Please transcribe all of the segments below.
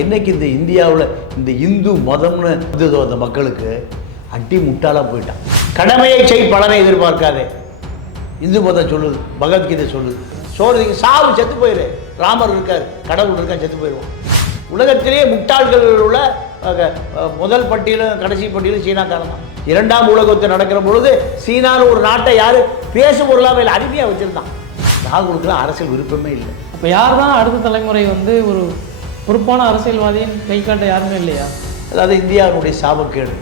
என்னைக்கு இந்த இந்தியாவில் இந்த இந்து மதம்னு இருந்ததோ அந்த மக்களுக்கு அட்டி முட்டாளாக போயிட்டான். கடமையை செய் பலனை எதிர்பார்க்காதே. இந்து மதம் சொல்லுது பகவத்கீதை சொல்லுது. சோழருக்கு சாவு செத்து போயிரு. ராமர் இருக்கார் கடவுள் இருக்கா செத்து போயிடுவோம் உலகத்திலேயே முட்டாள்கள் உள்ள முதல் பட்டியலும் கடைசி பட்டியலும் சீனாக்காரன் தான். இரண்டாம் உலகத்தை நடக்கிற பொழுது சீனான்னு ஒரு நாட்டை யார்? பேசும் பொருளாக இல்லை அடிமையாக வச்சுருந்தான். நாகூருக்குலாம் அரசியல் விருப்பமே இல்லை. இப்போ யார் தான் அடுத்த தலைமுறை வந்து ஒரு பொறுப்பான அரசியல்வாதியின் கை காட்ட யாருமே இல்லையா? அதாவது இந்தியாவுடைய சாபக்கேடு.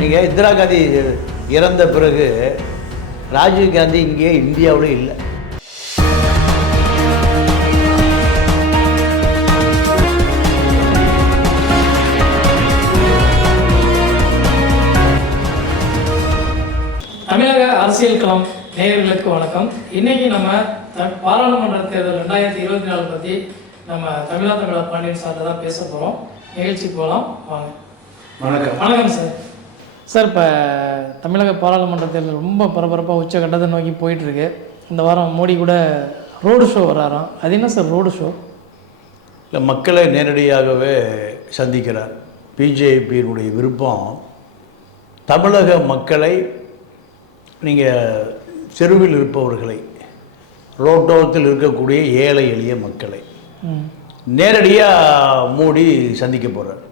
நீங்கள் இந்திரா காந்தி இறந்த பிறகு ராஜீவ் காந்தி இங்கே இந்தியாவில் இல்லை. தமிழக அரசியல் களம் நேயர்களுக்கு வணக்கம். இன்னைக்கு நம்ம பாராளுமன்ற தேர்தல் ரெண்டாயிரத்தி இருபத்தி நாலு பற்றி நம்ம தமிழா தமிழா பாண்டியன் சார்ட்ட தான் பேச போகிறோம் நிகழ்ச்சி போகலாம் வாங்க. வணக்கம். வணக்கம் சார். சார் இப்போ தமிழக பாராளுமன்ற தேர்தல் ரொம்ப பரபரப்பாக உச்சகட்டத்தை நோக்கி போயிட்டு இருக்கு இந்த வாரம் மோடி கூட ரோடு ஷோ வராராம். அது என்ன சார் ரோடு ஷோ? இல்லை மக்களை நேரடியாகவே சந்திக்கிறார். பிஜேபியினுடைய விருப்பம் தமிழக மக்களை நீங்கள் தெருவில் இருப்பவர்களை ரோட்டோரத்தில் இருக்கக்கூடிய ஏழை எளிய மக்களை நேரடியாக மோடி சந்திக்க போகிறார்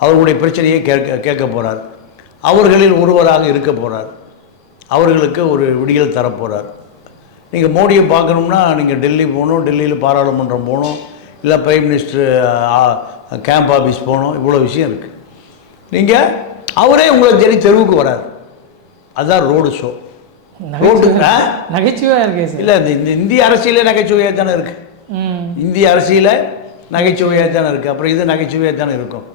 அவர்களுடைய பிரச்சனையை கேட்க கேட்க போகிறார் அவர்களில் ஒருவராக இருக்க போகிறார் அவர்களுக்கு ஒரு விடியல் தரப்போகிறார் நீங்கள் மோடியை பார்க்கணும்னா நீங்கள் டெல்லி போகணும் டெல்லியில் பாராளுமன்றம் போகணும் இல்லை பிரைம் மினிஸ்டர் கேம்ப் ஆஃபீஸ் போகணும் இவ்வளோ விஷயம் இருக்குது நீங்கள் அவரே உங்களை தேடி தெருவுக்கு வரார். அதுதான் ரோடு ஷோ. ரோடு ஆ? நகைச்சுவையாக இருக்கே இல்லை இந்த இந்த இந்திய அரசியலே நகைச்சுவையாக தானே இருக்குது இந்திய அரசியல நகைச்சுவையாக தானே இருக்குது அப்புறம் இது நகைச்சுவையாக தானே இருக்கும்.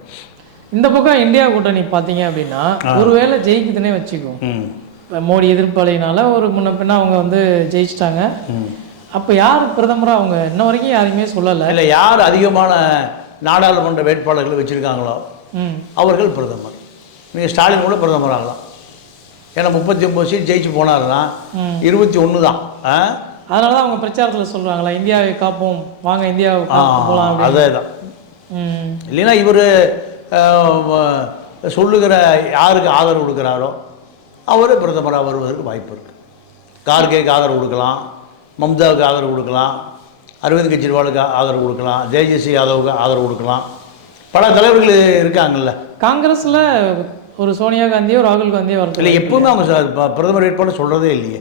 இந்த பக்கம் இந்தியா கூட்டணி பார்த்தீங்க அப்படின்னா ஒருவேளை ஜெயிக்குதுன்னே வச்சுக்குவோம் ம். இப்ப மோடி எதிர்ப்பாளையினால ஒரு முன்ன பின்ன அவங்க வந்து ஜெயிச்சிட்டாங்க. அப்போ யார் பிரதமராக அவங்க? இன்ன வரைக்கும் யாருமே சொல்லலை. இல்லை யார் அதிகமான நாடாளுமன்ற வேட்பாளர்களை வச்சுருக்காங்களோ அவர்கள் பிரதமர். நீங்கள் ஸ்டாலின் கூட பிரதமர் ஆகலாம். ஏன்னா முப்பத்தி ஒம்பது சீட் ஜெயிச்சு போனாருன்னா. இருபத்தி ஒன்று தான். அதனால தான் அவங்க பிரச்சாரத்தில் சொல்கிறாங்களா இந்தியாவை காப்போம் வாங்க இந்தியாவை போகலாம் அதே தான் ம். இல்லைன்னா இவர் சொல்லுகிற யாருக்கு ஆதரவு கொடுக்குறாரோ அவர் பிரதமராக வருவதற்கு வாய்ப்பு இருக்குது கார்கேக்கு ஆதரவு கொடுக்கலாம் மம்தாவுக்கு ஆதரவு கொடுக்கலாம் அரவிந்த் கெஜ்ரிவாலுக்கு ஆதரவு கொடுக்கலாம் தேஜஸ்வி யாதவுக்கு ஆதரவு கொடுக்கலாம். பல தலைவர்கள் இருக்காங்கல்ல. காங்கிரஸில் ஒரு சோனியா காந்தியோ ராகுல் காந்தியோ இல்லை வரது எப்பவுமே அவங்க பிரதமர் வேட்பாளர் சொல்கிறதே இல்லையே.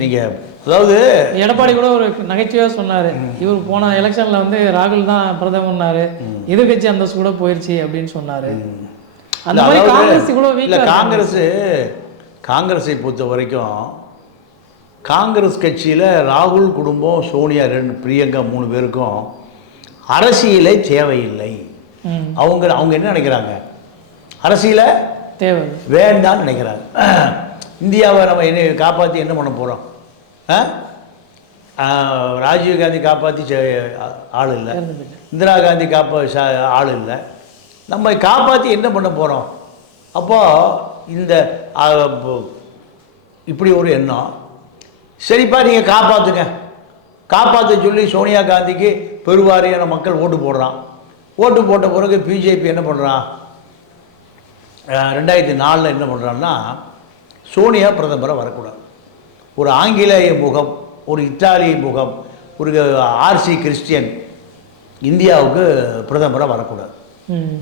நீங்கள் அதாவது எடப்பாடி கூட ஒரு நகைச்சுவையாக சொன்னார். இவர் போன எலெக்ஷனில் வந்து ராகுல் தான் பிரதமர்னாரு. எதிர்கட்சி அந்தஸ்து கூட போயிடுச்சு அப்படின்னு சொன்னார். அந்த மாதிரி காங்கிரஸ் கூட இல்லை காங்கிரஸ் காங்கிரஸை பொறுத்த வரைக்கும் காங்கிரஸ் கட்சியில் ராகுல் குடும்பம் சோனியா ரெண்டு பிரியங்கா மூணு பேருக்கும் அரசியலே தேவையில்லை. அவங்க அவங்க என்ன நினைக்கிறாங்க? அரசியலை தேவை வேண்டாம்னு நினைக்கிறாங்க. இந்தியாவை நம்ம என்ன காப்பாற்றி என்ன பண்ண போகிறோம் ராஜீவ் காந்தி காப்பாற்றி ஆள் இல்லை. இந்திரா காந்தி காப்பா ஆள் இல்லை. நம்ம காப்பாற்றி என்ன பண்ண போகிறோம் அப்போது இந்த இப்படி ஒரு எண்ணம். சரிப்பா நீங்கள் காப்பாற்றுங்க காப்பாற்ற சொல்லி சோனியா காந்திக்கு பெருவாரியான மக்கள் ஓட்டு போடுறான். ஓட்டு போட்ட பிறகு பிஜேபி என்ன பண்ணுறான் ரெண்டாயிரத்தி நாலில் என்ன பண்ணுறான்னா சோனியா பிரதமராக வரக்கூடாது. ஒரு ஆங்கிலேய முகம் ஒரு இத்தாலிய முகம் ஒரு ஆர்சி கிறிஸ்டியன் இந்தியாவுக்கு பிரதமராக வரக்கூடாது.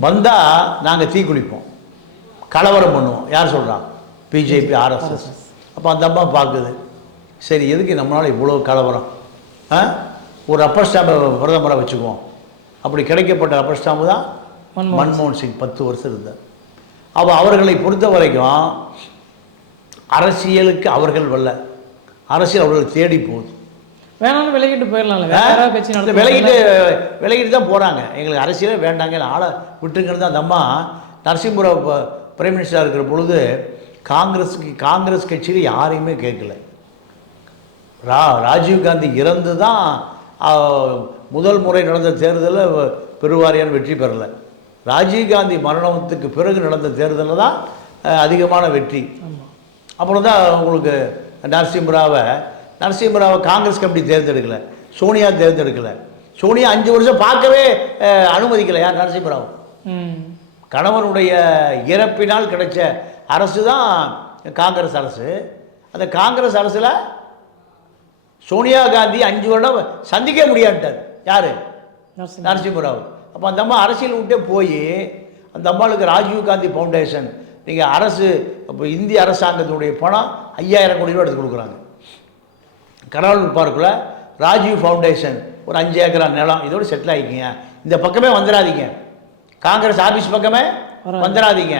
வந்தால் நாங்கள் தீக்குளிப்போம் கலவரம் பண்ணுவோம். யார் சொல்கிறான் பிஜேபி ஆர்எஸ்எஸ் அப்போ அந்த அம்மா பார்க்குது சரி எதுக்கு நம்மளால் இவ்வளோ கலவரம்? ஆ? ஒரு அப்பர் ஸ்டாம்பை பிரதமராக வச்சுக்குவோம். அப்படி கிடைக்கப்பட்ட அப்பர் ஸ்டாம்பு தான் மன்மோகன் மன்மோகன் சிங். பத்து வருஷம் இருந்தார். அப்போ அவர்களை பொறுத்த வரைக்கும் அரசியலுக்கு அவர்கள் வரல அரசியல் அவர்கள் தேடி போகுது. வேணாலும் விலகிட்டு நடத்த விலகிட்டு விலகிட்டு தான் போகிறாங்க எங்களுக்கு அரசியலே வேண்டாங்க ஆளை விட்டுங்கிறது அந்த அம்மா நரசிம்மபுரம் ப- பிரைம் மினிஸ்டராக இருக்கிற பொழுது காங்கிரஸுக்கு காங்கிரஸ் கட்சியில் யாரையுமே கேட்கல. ரா ராஜீவ் காந்தி இறந்து தான் முதல் முறை நடந்த தேர்தலில் பெருவாரியான வெற்றி பெறலை. ராஜீவ் காந்தி மரணத்துக்கு பிறகு நடந்த தேர்தலில் தான் அதிகமான வெற்றி. அப்புறம் தான் உங்களுக்கு நரசிம்மராவை நரசிம்மராவை காங்கிரஸ் கமிட்டி தேர்ந்தெடுக்கல சோனியா தேர்ந்தெடுக்கல. சோனியா அஞ்சு வருஷம் பார்க்கவே அனுமதிக்கலை. யார்? நரசிம்மராவ். ம். கணவனுடைய இறப்பினால் கிடைச்ச அரசு தான் காங்கிரஸ் அரசு. அந்த காங்கிரஸ் அரசில் சோனியா காந்தி அஞ்சு வருடம் சந்திக்க முடியாட்டார் யார்? நரசிம்ம நரசிம்மராவ். அப்போ அந்த அம்மா அரசியல் விட்டே போய் அந்த அம்மாளுக்கு ராஜீவ் காந்தி ஃபவுண்டேஷன் நீங்கள் அரசு இப்போ இந்திய அரசாங்கத்தினுடைய பணம் ஐயாயிரம் கோடி ரூபா எடுத்து கொடுக்குறாங்க. கடவுள் பார்க்கில் ராஜீவ் ஃபவுண்டேஷன் ஒரு அஞ்சு ஏக்கரா நிலம் இதோட செட்டில் ஆகிக்கிங்க இந்த பக்கமே வந்துடாதீங்க. காங்கிரஸ் ஆஃபீஸ் பக்கமே. வந்துடாதீங்க.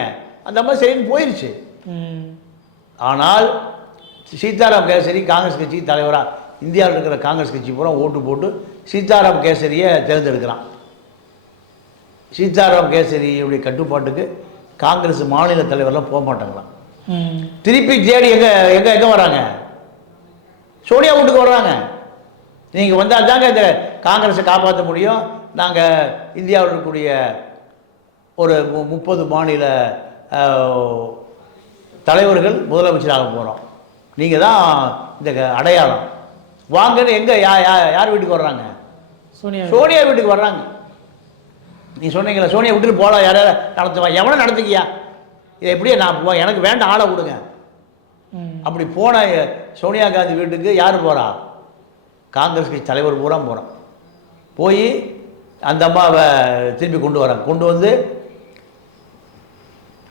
அந்த அம்மா சரின்னு போயிடுச்சு ஆனால் சீதாராம் கேசரி காங்கிரஸ் கட்சி தலைவராக இந்தியாவில் இருக்கிற காங்கிரஸ் கட்சி பூரா ஓட்டு போட்டு சீதாராம் கேசரியை தேர்ந்தெடுக்கிறான். சீதாராம் கேசரியுடைய கட்டுப்பாட்டுக்கு காங்கிரஸ் மாநில தலைவர்லாம் போக மாட்டாங்களாம். திருப்பி தேடி எங்கே எங்கே எங்கே வராங்க? சோனியா வீட்டுக்கு வர்றாங்க நீங்கள் வந்தால் தாங்க இந்த காங்கிரஸை காப்பாற்ற முடியும். நாங்கள் இந்தியாவில் இருக்கக்கூடிய ஒரு முப்பது மாநில தலைவர்கள் முதலமைச்சராக போகிறோம் நீங்கள் தான் இந்த அடையாளம். வாங்கன்னு எங்கே யா- யார் வீட்டுக்கு வர்றாங்க? சோனியா சோனியா வீட்டுக்கு வர்றாங்க. நீ சொன்னீங்களா சோனியா விட்டுட்டு போகலாம் யார் நடத்துவான் எவனை நடத்துக்கியா இதை எப்படியே நான் போ எனக்கு வேண்டாம் ஆளை கொடுங்க. அப்படி போன சோனியா காந்தி வீட்டுக்கு யார் போகிறா காங்கிரஸ் கட்சி தலைவர் பூரா போகிறான் போய் அந்த அம்மாவை திருப்பி கொண்டு வராங்க கொண்டு வந்து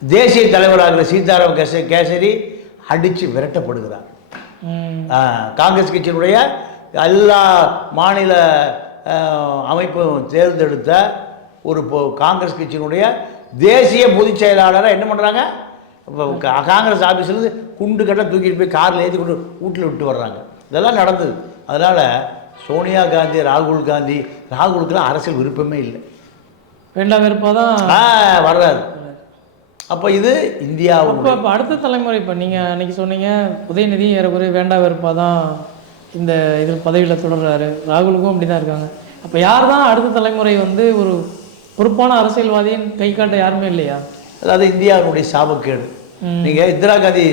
தேசிய தலைவராகிற சீதாராம் கேச கேசரி அடித்து விரட்டப்படுகிறார். காங்கிரஸ் கட்சியினுடைய எல்லா மாநில அமைப்பும் தேர்ந்தெடுத்த ஒரு காங்கிரஸ் கட்சியினுடைய தேசிய பொதுச் செயலாளரை என்ன பண்ணுறாங்க இப்போ காங்கிரஸ் ஆஃபீஸ்லேருந்து குண்டு கட்ட தூக்கிட்டு போய் காரில் ஏற்றி கொண்டு வீட்டில் விட்டு வர்றாங்க. இதெல்லாம் நடந்தது. அதனால் சோனியா காந்தி ராகுல் காந்தி ராகுலுக்கெல்லாம் அரசியல் விருப்பமே இல்லை. வேண்டாம் வெறுப்பாக தான் வர்றாரு. அப்போ இது இந்தியாவுடைய அப்போ அடுத்த தலைமுறை இப்போ நீங்கள் அன்னைக்கு சொன்னீங்க உதயநிதி ஏறக்குறைய வேண்டா வெறுப்பாக தான் இந்த இதில் பதவியில் தொடர்றாரு. ராகுலுக்கும் அப்படி தான் இருக்காங்க. அப்போ யார் தான் அடுத்த தலைமுறை வந்து ஒரு பொறுப்பான அரசியல்வாதியின் கை காட்ட யாருமே இல்லையா? அதாவது இந்தியாவுடைய சாபக்கேடு. நீங்கள் இந்திரா காந்தி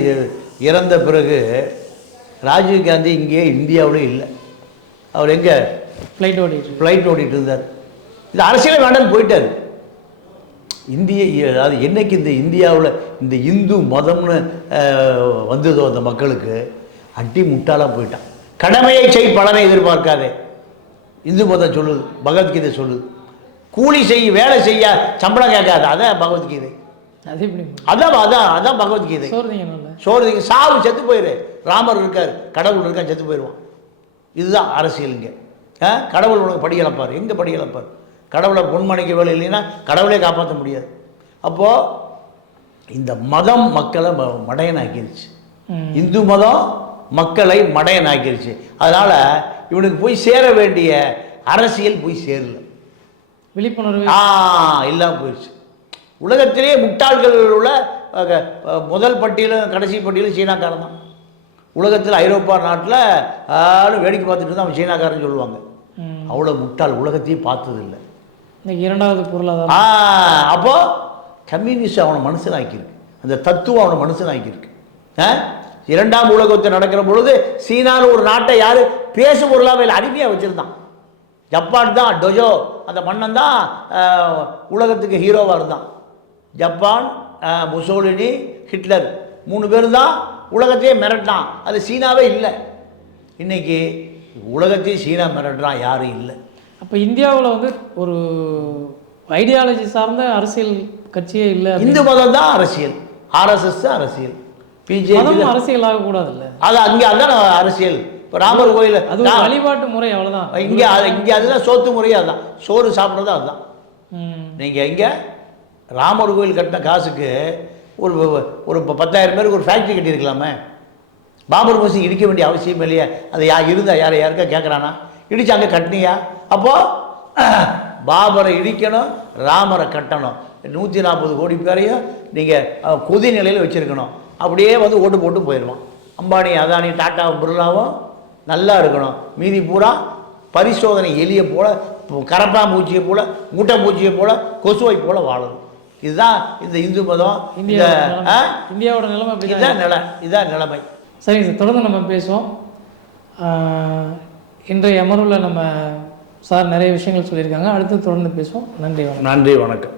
இறந்த பிறகு ராஜீவ் காந்தி இங்கே இந்தியாவிலே இல்லை. அவர் எங்கே? ஃப்ளைட் ஓடிட்டு. ஃப்ளைட் ஓட்டிகிட்டு இருந்தார். இந்த அரசியலே வேண்டாம்னு போயிட்டார். இந்திய அதாவது என்னைக்கு இந்த இந்தியாவில் இந்த இந்து மதம்னு வந்ததோ அந்த மக்களுக்கு அடி முட்டாளாக போயிட்டான். கடமையை செய் பலனை எதிர்பார்க்காதே. இந்து மதம் சொல்லுது பகவத்கீதை சொல்லுது. கூலி செய் வேலை செய்ய சம்பளம் கேட்காது. அதான் பகவத்கீதை. அதான் அதான் அதான் பகவத்கீதை. சோறுதீங்க சாவு செத்து போயிரு. ராமர் இருக்கார் கடவுள் இருக்கார் செத்து போயிடுவான் இதுதான் அரசியல் இங்கே. ஆ? கடவுள் உனக்கு படி இழப்பார். எங்கே படி இழப்பார்? கடவுளை பொன்மணிக்கு வேலை இல்லைன்னா கடவுளே காப்பாற்ற முடியாது. அப்போது இந்த மதம் மக்களை மடையனாக்கிருச்சு. இந்து மதம் மக்களை மடையனாக்கிருச்சு. அதனால் இவனுக்கு போய் சேர வேண்டிய அரசியல் போய் சேரல. விழிப்புணர்வு. ஆ இல்லாமல் போயிடுச்சு. உலகத்திலே முட்டாள்கள் உள்ள முதல் பட்டியலும் கடைசி பட்டியலும் சீனாக்காரன் தான். உலகத்தில் ஐரோப்பா நாட்டில் ஆளும் வேடிக்கை பார்த்துட்டு தான் அவன் சீனாக்காரன் சொல்லுவாங்க. அவ்வளோ முட்டாள் உலகத்தையும் பார்த்ததில்லை. இன்னைக்கு இரண்டாவது பொருளாதாரம். ஆ அப்போ கம்யூனிஸ்ட் அவனை மனுஷனாக்கியிருக்கு. அந்த தத்துவம் அவனை மனுஷனாக்கியிருக்கு. ஆ இரண்டாம் உலகத்தில் நடக்கிற பொழுது சீனான்னு ஒரு நாட்டை யார் பேசு பொருளாக அடிமையாக வச்சுருந்தான். ஜப்பான் தான் டொஜோ அந்த மன்னன் தான் உலகத்துக்கு ஹீரோவாக இருந்தான். Japan Mussolini Hitler. மூணு பேர் தான் உலகத்தையே மிரட்டினான். அது சீனாவே இல்லை. இன்னைக்கு உலகத்தையும் சீனா மிரட்டுறான் யாரும் இல்லை. அப்போ இந்தியாவில் வந்து ஒரு ஐடியாலஜி சார்ந்த அரசியல் கட்சியே இல்லை இந்து மதம் தான் அரசியல். ஆர்எஸ்எஸ் தான் அரசியல். பிஜேபி அரசியல் ஆகக்கூடாதுல்ல அது அங்கே அதான் அரசியல். இப்போ ராமர் கோயில் அது வழிபாட்டு முறை அவ்வளவுதான். இங்கே அது இங்கே அதுதான் சோத்து முறையே அதுதான். சோறு சாப்பிட்றது அதுதான். நீங்கள் இங்கே ராமர் கோயில் கட்டின காசுக்கு ஒரு ஒரு இப்போ பத்தாயிரம் பேருக்கு ஒரு ஃபேக்ட்ரி கட்டியிருக்கலாமே. பாபர் மசூதி இடிக்க வேண்டிய அவசியம் இல்லையா. அது யா இருந்தா யாரை யாருக்கா கேட்குறானா இடிச்சு அங்கே கட்டினியா? அப்போது பாபரை இடிக்கணும் ராமரை கட்டணும். நூற்றி நாற்பது கோடி பேரையும் நீங்கள் கொதி நிலையில் வச்சுருக்கணும். அப்படியே வந்து ஓட்டு போட்டு போயிடுவான் அம்பானி அதானி டாட்டா பிர்லாவும் நல்லா இருக்கணும். மீதி பூரா பரிசோதனை எலியை போல கரப்பாம்பூச்சியை போல மூட்டை பூச்சியை போல கொசுவை போல வாழணும் இதுதான் இந்த இந்து மதம் இந்த இந்தியாவோட நிலைமை- ஆ? இந்தியாவோட நிலைமை அப்படிதான். இதுதான் நிலை இதுதான் நிலைமை. சரிங்க சார் தொடர்ந்து நம்ம பேசுவோம். இன்றைய அமர்வில் நம்ம சார் நிறைய விஷயங்கள் சொல்லியிருக்காங்க. அடுத்து தொடர்ந்து பேசுவோம். நன்றி வணக்கம். நன்றி வணக்கம்.